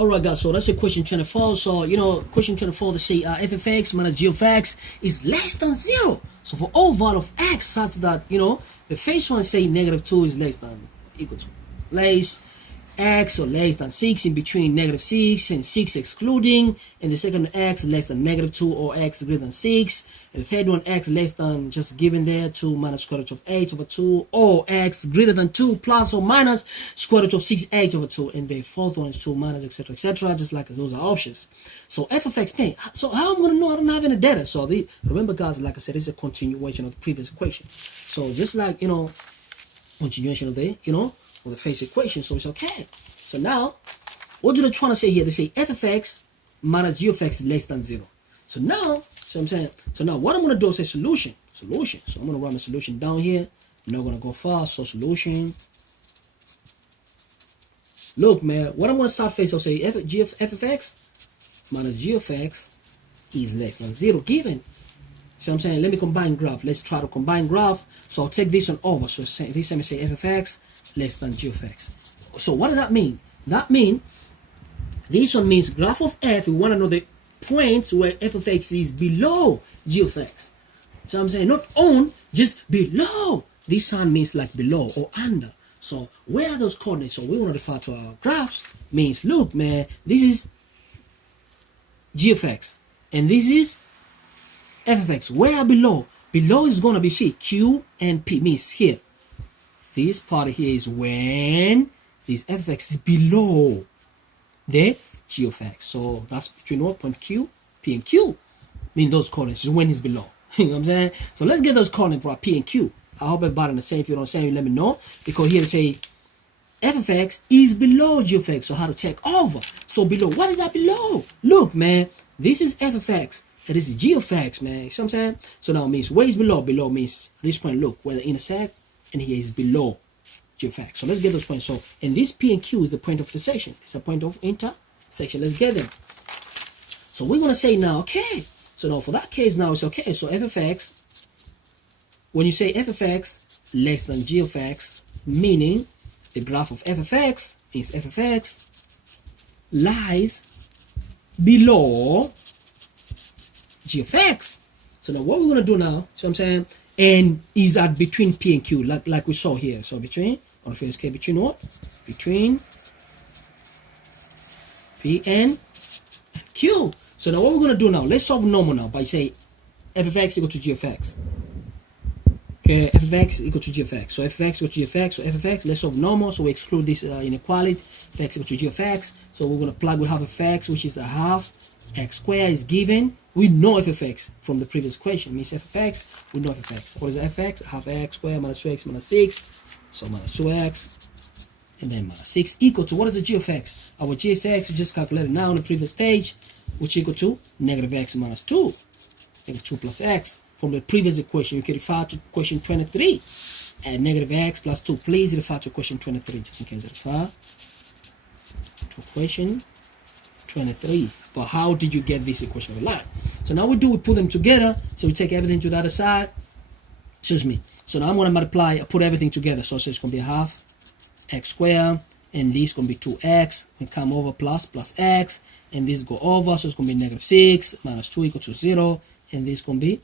Alright guys, so that's a question 24. So question 24, they say f of x minus g of x is less than 0. So for all value of x such that the first one say -2 is less than equal to less x or less than 6, in between -6 and 6 excluding, and the second x less than -2 or x greater than 6, and the third one x less than just given there 2 minus square root of 8/2, or x greater than 2 plus or minus square root of 6/8/2, and the fourth one is 2 minus etc, just like those are options. So f of x, man, so how I'm gonna know? I don't have any data. So remember guys, like I said, it's a continuation of the previous equation. So just like continuation of the of the first equation, so it's okay. So now what do they trying to say here? They say f of x minus g of x is less than 0. So now, so now what I'm gonna do is say solution. So I'm gonna write my solution down here. I'm not gonna go far. So solution. Look, man, what I'm gonna start first, I'll say f of x minus g of x is less than 0 given. So I'm saying, let me combine graph. Let's try to combine graph. So I'll take this one over. So this time I say f of x less than g of x. So what does that mean? That means this one means graph of f. We want to know the points where f of x is below g of x. So I'm saying not on, just below. This sign means like below or under. So where are those coordinates? So we want to refer to our graphs. Means look, man, this is g of x and this is f of x. Where below? Below is gonna be C, Q and P. Means here. This part here is when this f of x is below the g of x. So that's between what point Q, P and Q. Mean those coordinates is when it's below. You know what I'm saying? So let's get those coordinates right, P and Q. I hope everybody understand. If you don't understand, you let me know. Because here they say f of x is below g of x. So how to take over? So below, what is that below? Look, man, this is f of x. And this is g of x, man. You see what I'm saying? So now it means where is below? Below means at this point, look, where they intersect, and here is below g of x. So let's get those points. So, and this P and Q is the point of intersection. It's a point of intersection. Let's get them. So we're going to say now, okay. So now for that case, now it's okay. So f of x, when you say f of x less than g of x, meaning the graph of f of x means f of x lies below g of x. So now what we're going to do now, so I'm saying, and is at between P and Q, like we saw here. So between, on the first case, between what? Between P and Q. So now what we're going to do now, let's solve normal now by say f of x equal to g of x. Okay, f of x equal to g of x. So f of x equal to g of x. So f of x, let's solve normal. So we exclude this inequality. F of x equal to g of x. So we're going to plug with half of x, which is a half. X squared is given. We know f of x from the previous equation. Means f of x, we know f of x. What is f of x? Half x squared minus 2x minus 6. So minus 2x. And then minus 6 equal to, what is the g of x? Our g of x, we just calculated now on the previous page, which equal to negative x minus 2. Negative 2 plus x. From the previous equation, you can refer to question 23. And negative x plus 2. Please refer to question 23, just in case you refer to question 23. But how did you get this equation of line? So now we put them together. So we take everything to the other side. Excuse me. So now I'm going to multiply, I put everything together. So it's going to be half x squared, and this is going to be 2x. We come over plus x, and this go over. So it's going to be negative 6 minus 2 equal to 0. And this is going to be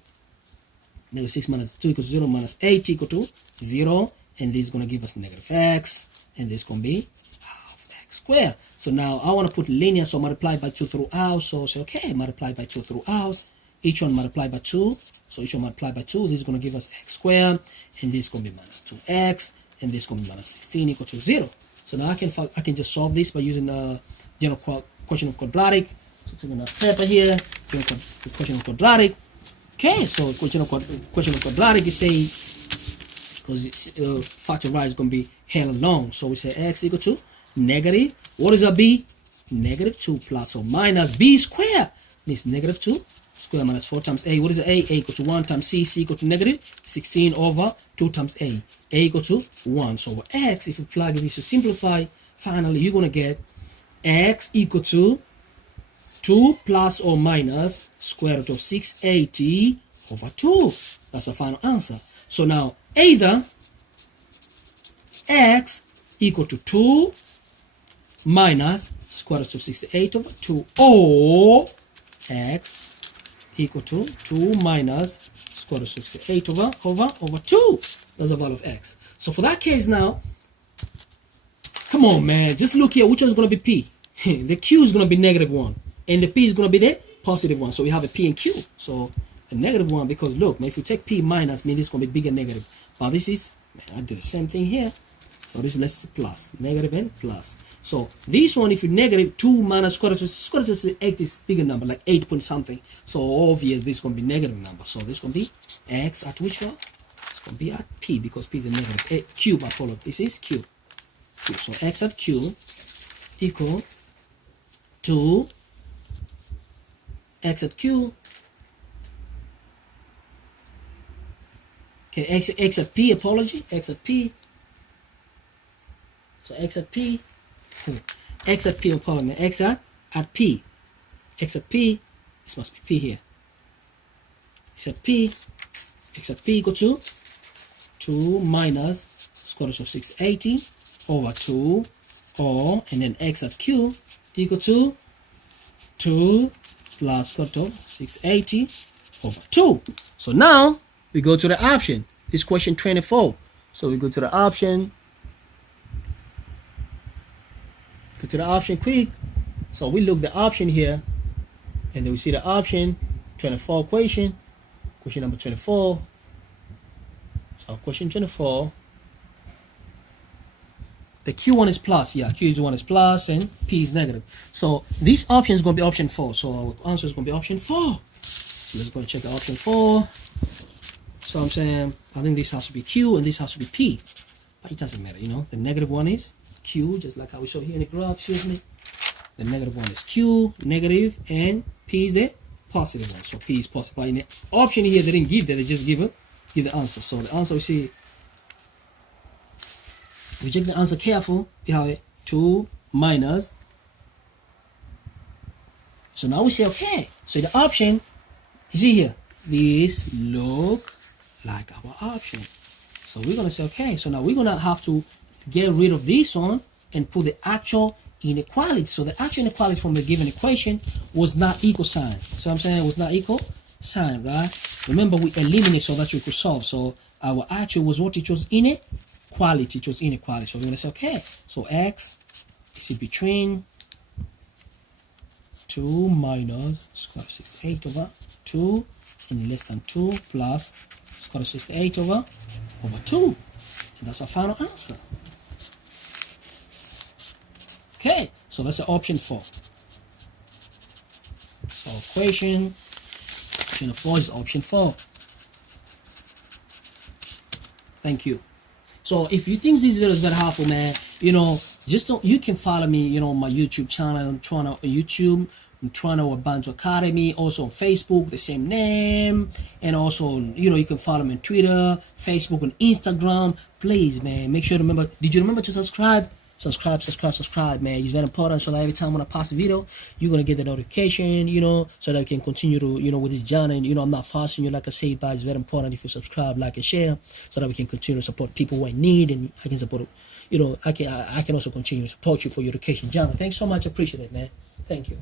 negative 6 minus 2 equals 0 minus 8 equal to 0. And this is going to give us negative x. And this is going to be half x squared. So now I want to put linear, so multiply by 2 throughout. So say, okay, multiply by 2 throughout. Each one multiply by 2. So each one multiply by 2. This is going to give us x squared. And this is going to be minus 2x. And this is going to be minus 16 equal to 0. So now I can just solve this by using the general question of quadratic. So taking a paper here, question of quadratic. Okay, so question of quadratic, you say, because factorize is going to be hell long. So we say x equal to negative, what is a b? Negative 2 plus or minus b squared. Means negative 2 square minus 4 times a. What is a? A equal to 1 times c equal to negative 16 over 2 times a. A equal to 1. So x, if you plug this to simplify, finally you're going to get x equal to 2 plus or minus square root of 680 over 2. That's the final answer. So now either x equal to 2 minus square root of 68 over 2, or x equal to 2 minus square root of 68 over 2. That's the value of x. So for that case now, come on, man, just look here. Which one is going to be p? The q is going to be -1, and the p is going to be the +1. So we have a p and q. So a -1, because look, man, if you take p minus, mean this is going to be bigger negative. But this is, man, I do the same thing here. So this is less plus, negative and plus. So this one, if you negative 2 minus square root of 8 is bigger number, like 8 point something. So obviously this is going to be negative number. So this is going to be x at which one? It's going to be at p, because p is a negative. Q, I follow. This is q. So x at q equal to x at q. Okay, x at p, apology, x at p. So x at p, x at p, apology, x at p, x at p, this must be p here. X at p equal to 2 minus square root of 680 over 2, or, and then x at q equal to 2 plus square root of 680 over 2. So now we go to the option. This question 24. So we go to the option. Go to the option quick. So we look the option here, and then we see the option 24 question number 24. So question 24. The Q1 is plus, yeah, Q1 is plus and P is negative. So this option is going to be option 4. So our answer is going to be option 4. So let's go and check the option 4. So I'm saying, I think this has to be Q and this has to be P. But it doesn't matter, you know. The negative one is Q, just like how we saw here in the graph, seriously. The negative one is Q, negative, and P is the positive one. So P is positive. But in the option here, they didn't give that, they just give the answer. So the answer we see, we check the answer careful, we have it 2 minus. So now we say, okay, so the option, you see here, this look like our option. So we're going to say, okay, so now we're going to have to get rid of this one and put the actual inequality. So the actual inequality from the given equation was not equal sign. So I'm saying it was not equal sign, right? Remember, we eliminate so that we could solve. So our actual was what? It was inequality. It was inequality. So we're going to say, okay, so x is between 2 minus square root of 68 over 2 and less than 2 plus square root of 68 over 2. And that's our final answer. Okay, so that's the option 4. So equation 4 is option 4. Thank you. So if you think this video is very helpful, man, you know, just don't, you can follow me, you know, on my YouTube channel, Toronto Banjo Academy, also on Facebook, the same name, and also, you know, you can follow me on Twitter, Facebook, and Instagram. Please, man, make sure to remember. Did you remember to subscribe? Subscribe, man. It's very important, so that every time when I post a video, you're gonna get the notification, you know, so that I can continue to, you know, with this journey. You know, I'm not forcing you, like I say, but it's very important if you subscribe, like, and share, so that we can continue to support people who I need, and I can support, you know, I can also continue to support you for your education journey. Thanks so much. I appreciate it, man. Thank you.